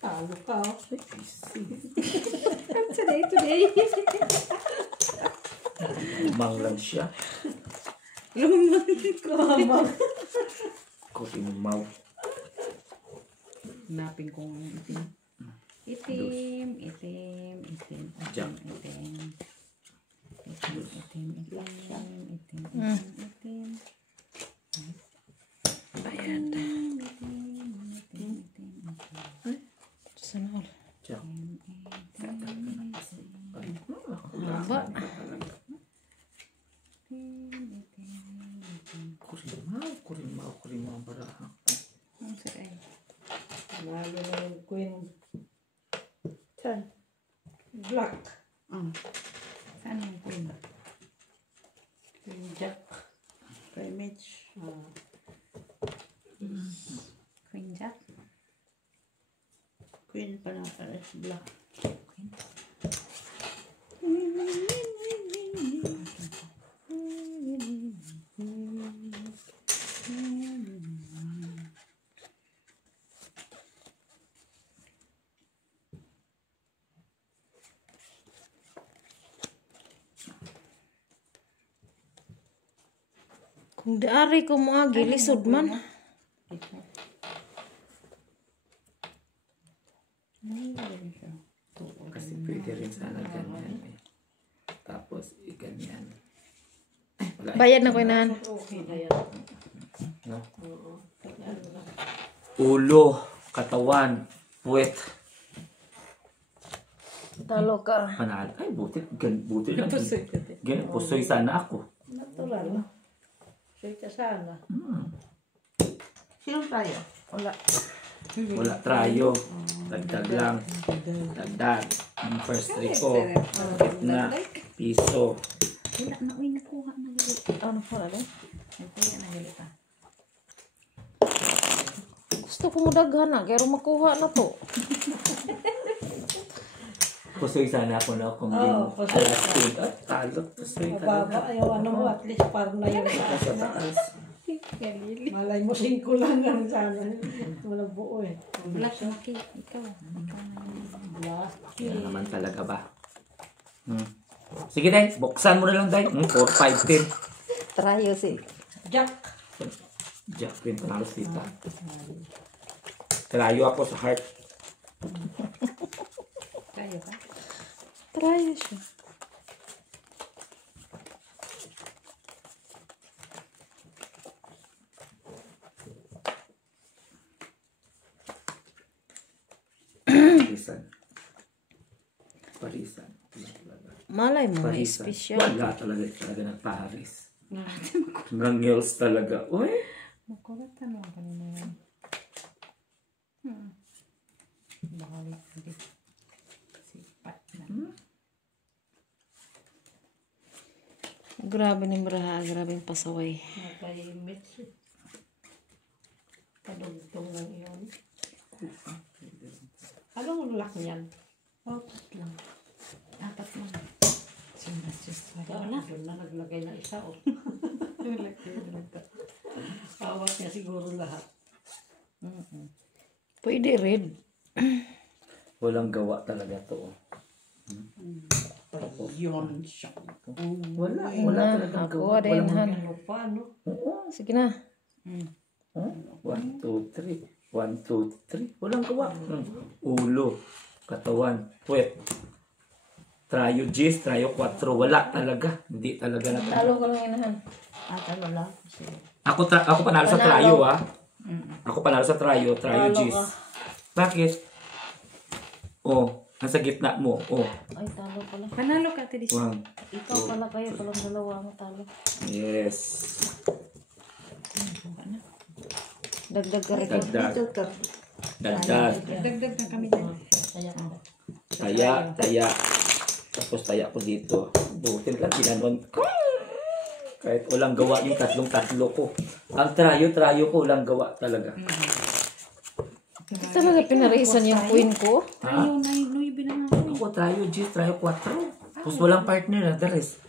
Talo ka. Oh. Today. Lumang lang siya. Lumang ko. Kurimaw. Hanapin ko ang itim. Itim. Diyan. Itim. Ayan. Sana all. Diyan. Haba. Kurimaw para. Ang saray. Nalo na yung queen. Saan? Black. Saan yung queen? Queen Jack. Kay Mitch. Queen Jack? Queen pa na pares black. Kung daari ko mga gilisod man. Kasi pwede rin sana ganyan eh. Tapos, ganyan. Wala. Bayad na ko inahan. Okay na yan. No? Ulo, katawan, puwet. Talo ka. Panalo. Ay, buti lang. Ganyan, pusoy sana ako. Natural. Sa'yo ka sana. Sino tayo? Wala. Wala trayo. Dagdag lang. Dagdag. Ang first three ko. Na piso. Wala na. Uy, nakuha na galit. Ano pa rin? Nakuha na galit ah. Gusto ko mo daghan na. Kaya makuha na to. Pusoy sana ako na kung Oo, din. pusoy Alas queen. At talo. Pusoy Mababa talaga. yung ano mo, at least par na yun. Sa taas. Galili. Malay mo, 5 lang ang sana. Walang buo eh. Black Lucky. Ikaw. Lucky. Yan naman talaga ba? Sige, Day. Buksan mo na lang, Day. 4, 5, 10. Trayo si. Jack. Jack Queen, panalo si tita. Trayo ako sa heart. Tayo ka? Trayo siya. Parisan. Parisan. Malay mo, may Parisan. special. Wala talaga ng Paris. Rangels talaga. Uy! Makulat ano ang kanina yan? Bahala ka dito. Sipat na. Grabe ni Braha. Grabe yung pasaway. Kay Mitch. Kadugtong lang yun. Anong lock niyan? Apat lang. Apat lang. Sinasist pa. Wala. Doon na naglagay na isa. Oh. Awat niya siguro lahat. Pwede red. Walang gawa talaga to. Yun siya. Wala Na, talagang ako gawa. din, Walang han. Ano pa, no? Oo. Sige na. 1, 2, 3. 1, 2, 3. Walang gawa. Ulo, katawan, puwet. Trayo G's, trayo 4. Wala talaga. Hindi talaga na. Talo ka lang inahan. At ano lang. Ako panalo sa Panalo. trayo ah. Ako panalo sa trayo Talo G's. ka. Bakit? Oh, nasa gitna mo. Oh, Ay, talo pala. Panalo ka, Tidis. 1. Ikaw pala kayo. Palang dalawa mo talo. Yes. Dagdag ka rin. Dagdag. Dito ka. Dagdag. Dagdag na kami dyan. Taya. Tapos taya ko dito. Butin lang, ginanon ko. Kahit walang gawa yung tatlo ko. Ang trayo ko, walang gawa talaga. Hindi talaga pinarisan yung queen ko. Ha? Ayun, ay, binangan ko. Ako, trayo G, trayo 4. Tapos walang partner na, the rest.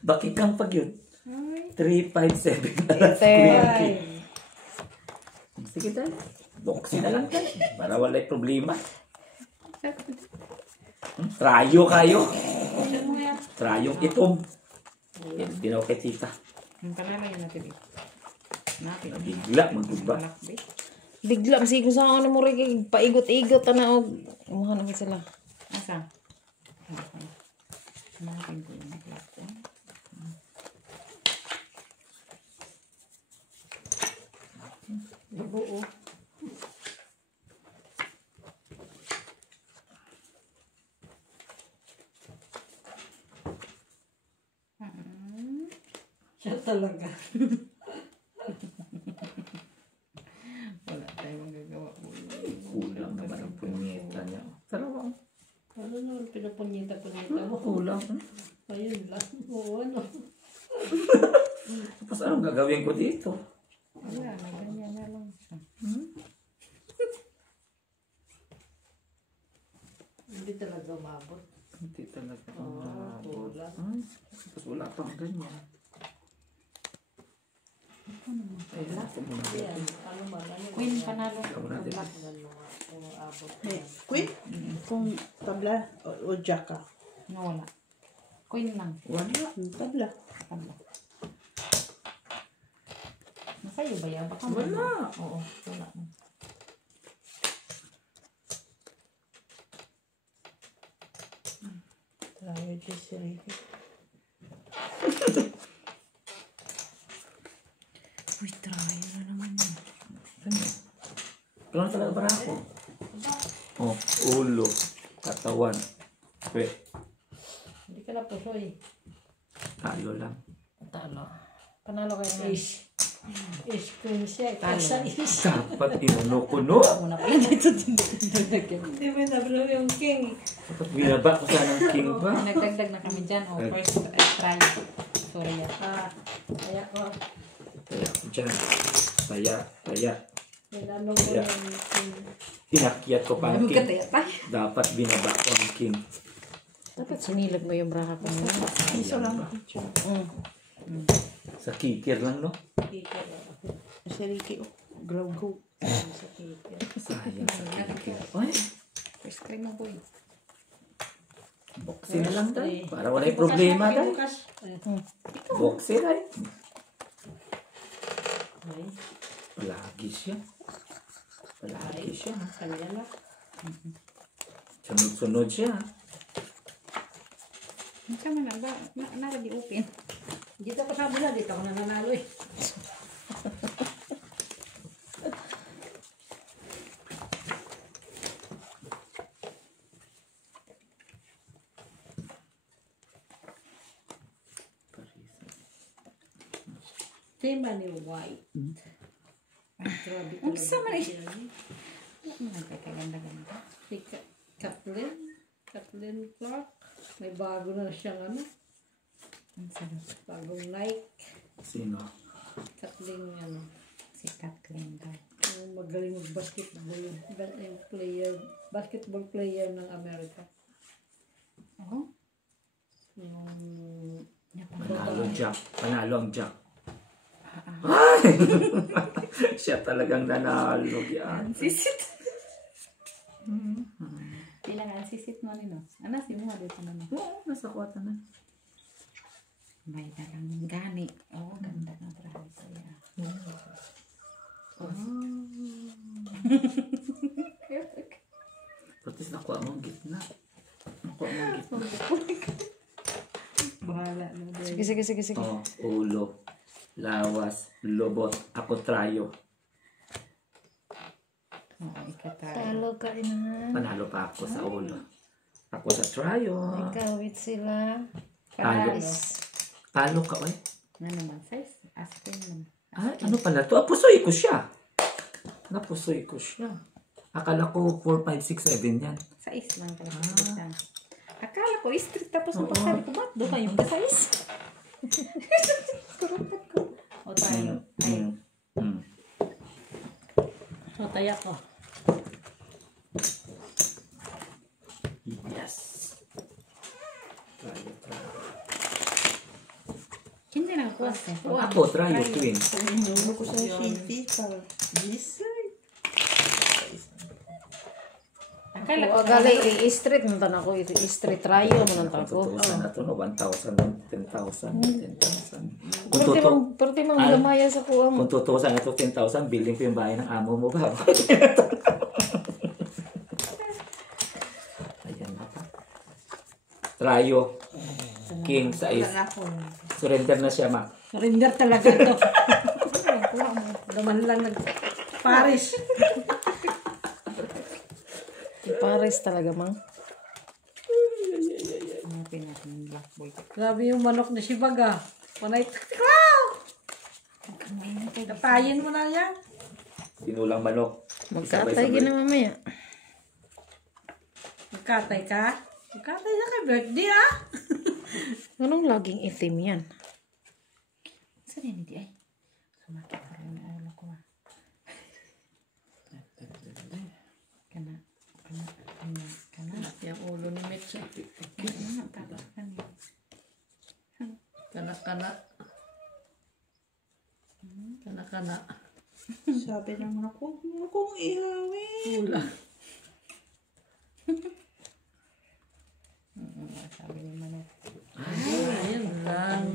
Bakit kang pag yun? 3, 5, 7. Sige tayo. Boxing na lang tayo. Para wala'y problema. Trayo kayo. Trayong itom. Yan, binaw kay tita. Ang palalagyan natin eh. Natin. Bigla, magbuba. Malakbit. Bigla kasi kung saan ano mo rin paigot-igot na og umuha na sila. Asa? Natin ko yung naglakbit. Buo. Siya talaga. Wala tayong magagawa. Kulang naman ang punyeta niya. Talaga. Ano naman pinapunyita-punyita mo? Kulang. Ayun lang. Oo, ano. Tapos anong gagawin ko dito? Wala, may ganyan na lang siya. Hindi talaga umabot. Hindi talaga. Oo, kulang. Tapos wala pang ganyan. Ay, ako muna. Yan. Ano man, ano. Queen, panalo. Ikaw natin. Ano nga, umabot. Queen? Kung tabla o jack ka? No, wala. Queen lang. Wala. Tabla. Tabla. Masaya ba yan? Baka Wala. Oo, wala. Tayo, Jesse. Uy, try na naman yun. Kailan talaga para ako? Oh, ulo, katawan, pwet, Hindi ka na pusoy. talo lang. Talo. Panalo kayo naman. Ish queen siya. Talo. Sa ish. Dapat inuno-kuno. Muna pala dito dinagdagan. Hindi mo nablo yung king. Dapat binaba ko sana ng king ba? Nagdagdag na kami dyan. O, first try. Sorry yan. Kaya ko. Taya ko dyan. Taya. Inano mo Yeah. yung king. Inakyat ko pa ang Huwag ka king. tayo. Dapat binaba ko ang king. Dapat sinilag mo yung braha ko ngayon. Iso lang. Sa kikir lang, no? Si Ricky, oh. Glow go. Sa kikir. Sayang sa kikir. Ay, First try mo, boy. boxing na lang tayo. Para wala yung problema tayo. Bukas. Boxing ay. Ay, Palagi siya. Palagi siya. kanya na. Sunod-sunod siya. Ang sama na ba? Naka-di-open. Dito ako sabi na, dito ako nananalo eh. Tema ni White. Ay, grabe Ang sama na siya. Nagkakaganda-ganda. Si Kathleen Clark. May bago na siyang ano, Ang sarap. bagong Nike. Sino? Kathleen ano, Si Kathleen daw. yung magaling mag-basketball. Yung player, basketball player ng Amerika. Oo. Yung Panalo Jack. Panalo ang Jack. Ay! Siya talagang nanalo yan. Sisit. Kailangan sisit mo rin, no? Ano, si mo dito na, no? Oo, nasa kwata na. May dalang gani. Oo, ganda na brahay ko yan. Patis nakuha mo ang gitna. Nakuha mo ang gitna. Bahala na din. Sige. Oh, ulo, lawas, lobot, ako trayo. Oo, ikatay. Talo ka inahan. Panalo pa ako sa ulo. Ako sa trayo. Ikaw with sila. Talo. Guys. Talo ka, oy. Ano naman, size? Aspin naman. Ay, ano pala to? Pusoy ko siya. Napusoy ko siya. Akala ko 4, 5, 6, 7 yan. 6 lang pala. Akala ko street tapos ang pagsabi ko, ba't doon kayo magka-6? Kurupat ko. O tayo. Ay. So, taya ko. Yes. Try. Hindi na ako. Ako, try yung twin. Ano ko sa city para Akala ko. Gali, i-street mo tan ako. I-street rayo mo nang tako. Tutusan na to, no? 1,000, 10,000, 10,000. Perti mang gamaya sa kuha mo. Kung tutusan na to 10,000, bilhin ko yung bahay ng amo mo ba? Ayan na pa. Trayo. King size. Surrender na siya, ma. Surrender talaga to. Laman lang Paris. Pares talaga, mang. Hanapin natin yung black boy. Grabe yung manok na si Baga. Panay, wow! Tapayin mo na yan. Tinulang manok. Magkatay gina mamaya. Magkatay ka? Magkatay na ka birthday ah. Anong laging itim yan? Saan yan hindi ay? Sumakit pa rin ang ulo ko ah. Kana. Yung ulo ni Mitch. Kana. Sabi naman ako, huwag kong ihawin. Wala. Sabi ni Manok. Ayun lang.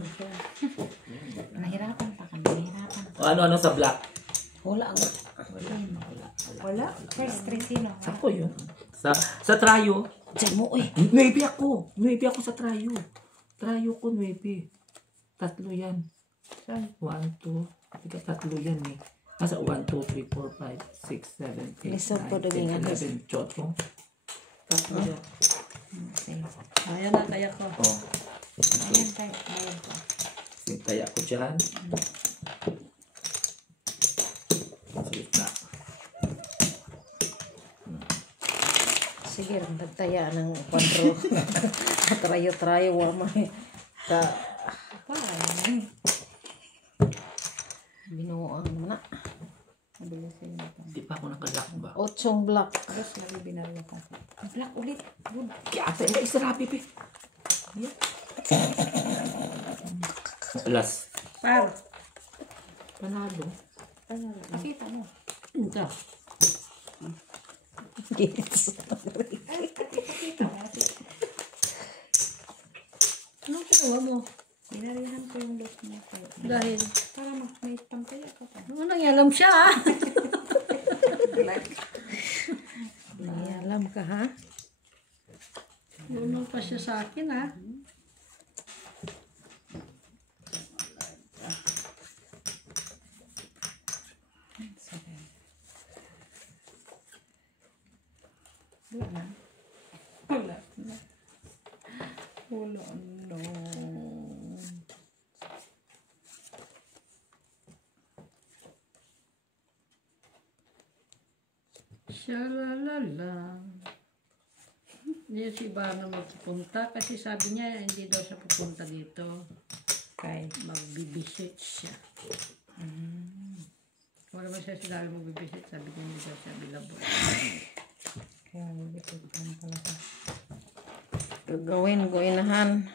Nahirapan pa kami. Nahirapan. O ano sa black? Wala. Wala. First 3 sino? Ako yun. Sa trayo. Diyan mo eh. 9 ako. 9 ako sa trayo. Trayo ko 9. Tatlo yan. 1, 2. Tatlo yan eh. Nasa 1, 2, 3, 4, 5, 6, 7, 8, Lisa po 9, daging 10, 11, 12. Tatlo yan. Ayan na, kaya ko. Oh. Ayan tayo. Ayan ko. Sintaya ko dyan. Sulit na. Sige, nagtaya ng kwadro. Trayo-trayo. Wala may binuang naman na. Mabilisin natin. Di pa ako nakalak ba? 8 block. Tapos lagi binarlo ka. Black ulit. Good. Kaya ata yung isarabi pa. Alas. Par. Panalo. Pakita mo. Ito. Gits. Pakita mo. Anong kinuha mo? Binarihan ko yung look niya. Dahil, Para may pantaya ka pa. ano nangyalam siya ah? May alam ka ha? Luno pa siya sa akin ah. Wala. Wala. Wala. No. Shalalala. Hindi si Ivana magpupunta kasi sabi niya hindi daw siya pupunta dito. Kay. Magbibisit siya. Wala ba siya sinabi magbibisit? Sabi niya hindi daw siya bilabo. Kaya mabibisit ka na pala sa. Gagawin ko inahan.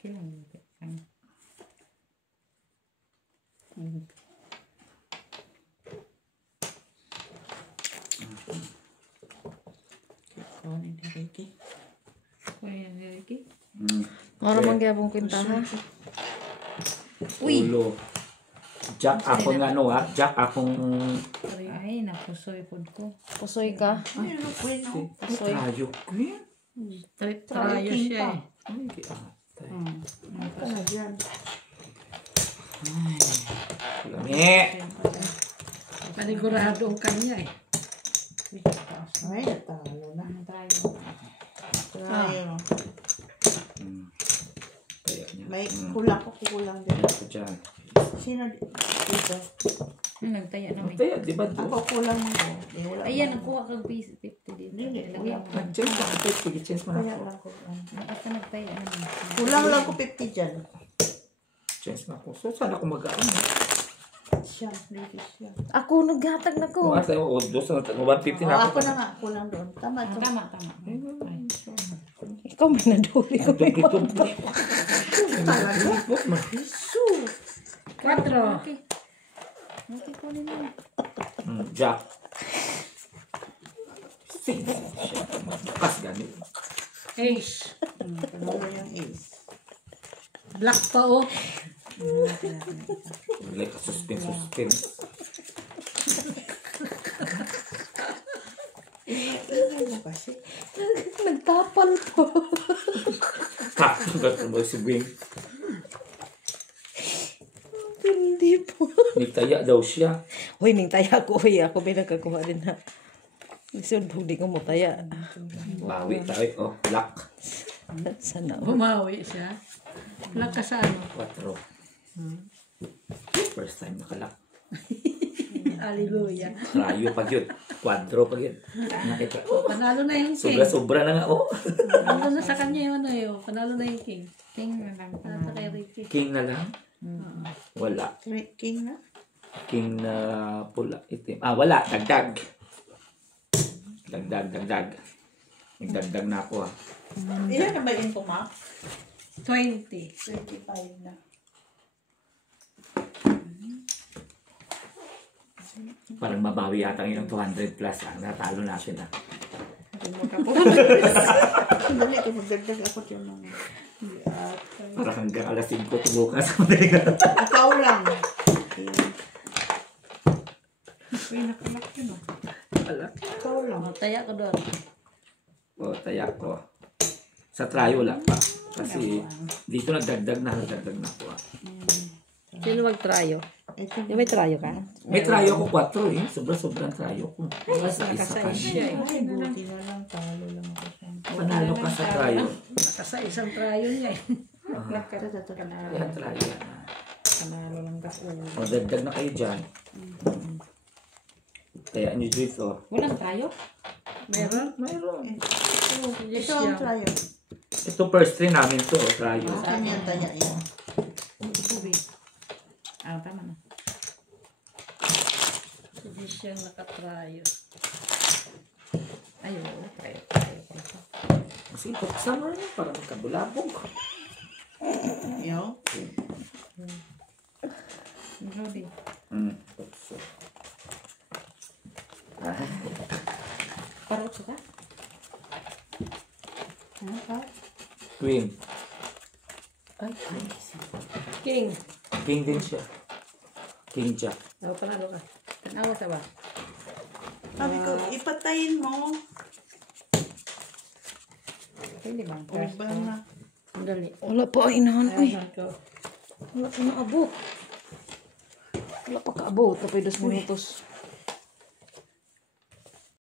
Kailan mabibisit ka na. Kunin ni Ricky. Kuya Ricky. Mara mangyabong kwentaha. Ulo. Jack akong ano ah. Jack akong... Ay, napusoy po ko. Pusoy ka. Trayo. Queen? Tayo siya eh. Ay, kiatay. Lami. Panigurado ang kanya eh. Ay, natalo na. Tayo. Tayo. Kaya niya. May kulang ko, kulang din. Ito dyan. Sino dito? Nagtaya na may. Kaya, di ba Ako doon? kulang mo. Wala Ayan, pa. nagkuha kang piece 50 dito. Hindi, Ilagay mo. Nag-change ka. Sige, change mo Kaya na. lang ko. Basta nagtaya na may. Kulang lang ko 50 dyan. Change na ako. So, saan ako mag-ano? Siya, ladies siya. Ako naghatag na Kung ko. asa yung dos na 150 na Ako ako. na nga, kulang doon. Tama Ah, ito. tama, tama. Ay, Ikaw may naduli ko. Dubli-dubli. Quatro. okay, kunin mo. Jack. Six. Kas ganit. Ace. Panalo yung ace. Black pa oh. Like a suspense. Ano mo kasi? Nagtapal po. Tapos ka mo si Wing. Hindi po. Nitaya daw siya. Hoy, ning taya ko. Hoy, ako may nagkakuha din na. Lisod, hindi ko mo taya. Bawi tayo. Oh, black. Sana. Bumawi siya. Black ka sa ano? 4. First time nakalak. Hallelujah. Rayo pag yun. 4 pag yun. Nakita ko. Panalo na yung king. Sobra-sobra na nga. Oh. Panalo na sa kanya yung ano yun. Panalo na yung king. King na lang. Nasa kay Ricky. King na lang. Wala. King na? King na pula. Itim. Ah, wala. Dagdag. Dagdag. Nagdagdag na ako ah. Ilan na ba yung puma? 20. 25 na. Parang mabawi yata yung 200 plus ah. Natalo natin ah. Dali ko, magdagdag ako dyan mga. Parang hanggang alas 5 bukas. Ikaw lang. Pinakalak yun o. Ikaw lang. Taya ko doon. O, taya ko. Sa try wala pa. Kasi dito nagdagdag na ako ah. Sino mag-tryo? Ito. May tryo ka? May tryo ko 4 eh. Sobrang tryo ko. Mas isa ka. Siya eh. Ay, buti na lang. Talo lang ako sa Panalo ka sa tryo. Nakasa isang trayo niya eh. Kaya tryo yan. Panalo lang kasi. O, dagdag na kayo dyan. Kaya nyo dito. Walang tayo? Meron? Mayroon. Yes, Ito ang yan. trial. Ito first try namin to, tryo. Saan yan tanya yan? Ah, tama na. Hindi siya nakatrayo. Ay, oo. Tayo. Kasi buksan mo rin para magkabulabog. Yo. Lodi. Buksan. Parot ka? Ano ka? Queen. King. King din siya. King Jack. Oh, panalo ka. Tanawa sa ba? Sabi ko, ipatayin mo. Pwede bang O crush ba ka? na? Dali. Wala pa inahan. Ay, Ayan ko. wala pa naabot. Wala pa kaabot. Tapos 2 minutos.